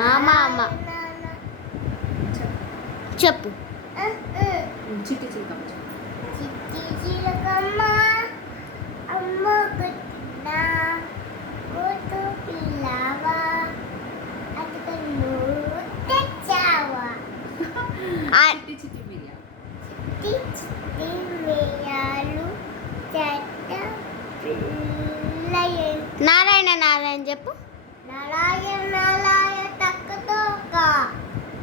మామ చెప్పు. చిట్టి చిలకమ్మ చిట్టి చిలకమ్మ అమ్మ కొట్టిన కూతు పిల్లవా అటుకన్ను తెచ్చావా చిట్టి చిట్టి మిరియా చిట్టి చిట్టి మిరియాలు చెట్ట పిల్లయ్య నారాయణ నారాయణ చెప్పు. నారాయణ నారాయణ తక్కతోక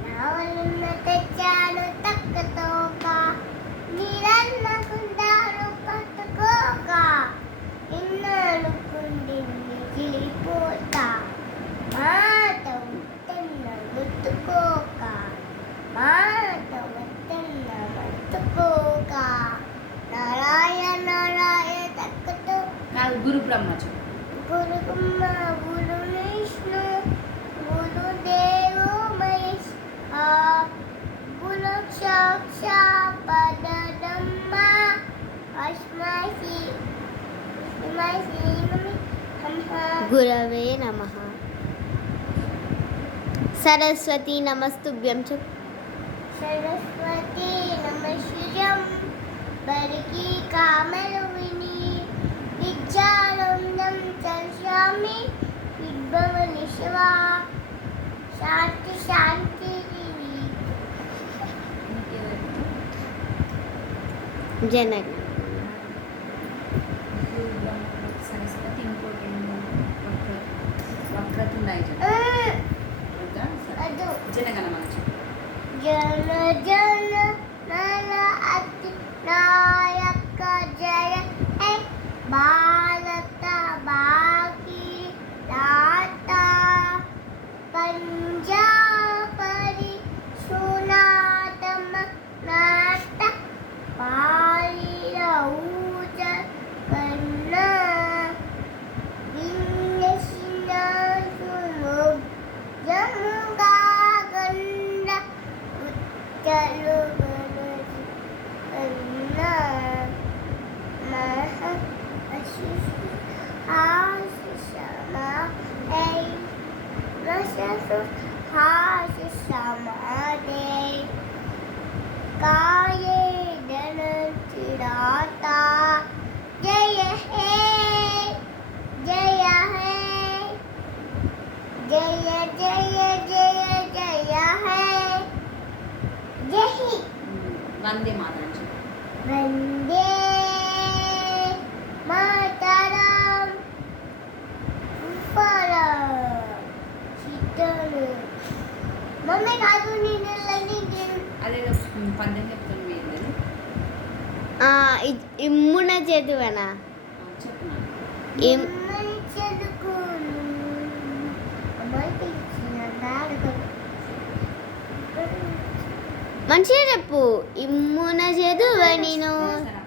నావలున్న తెచ్చాను తక్కతోక నీరన్న కుండాలు పట్టుకోక ఇన్నాళ్ళుకుండి మిగిలిపోతా మాట ఉత్తన్న గుర్తుకోక మాట ఉత్తన్న గుర్తుకోక నారాయణ నారాయణ తక్కతోక కాదు గురు బ్రహ్మ చెప్పు. గురు బ్రహ్మ గురు విష్ణు గురు దేవో మహేష్ గురు సాక్షా పరబ్రహ్మ అస్మసి గురవే నమః. సరస్వతి నమస్తుభ్యం చెప్పు. సరస్వతి నమశిరం బరికి కామలు విని విద్యానందం చర్చామి విద్భవ నిశవా శాంతి శాంతి జనక గురు బ్రహ్మ సరస్వతి ఇంకోటి వక్రతుండాయి చెప్పు. అదు జనగణమన చెప్పు. జన జన నల అతి నాయక జయ హే భారత బాకి రాత పంజాబరి సునాతమ నాట పాలిర ఊజ కన్న విన్నసిన సుము జముగా గండ ఉత్తరు గణసి కన్న మహ అశిష్ ఆశిషమా హై రససు ఆశిషమాదే కాయే ధనచిరాత జయ హే జయ హే జయ జయ జయ జయ హే జై వందే మాతరం చెప్పు. వందే మాతరం చిట్టను మమ్మీ కాదు నేను అదేదో పందెం చెప్తాను ఏంటది ఇమ్మున చదువనా చెప్పు నాకు. ఏం చదువుకోను అమ్మాయి ఇచ్చిన దాడుకో మంచిగా చెప్పు. ఇమ్మున చదువ నేను సరే.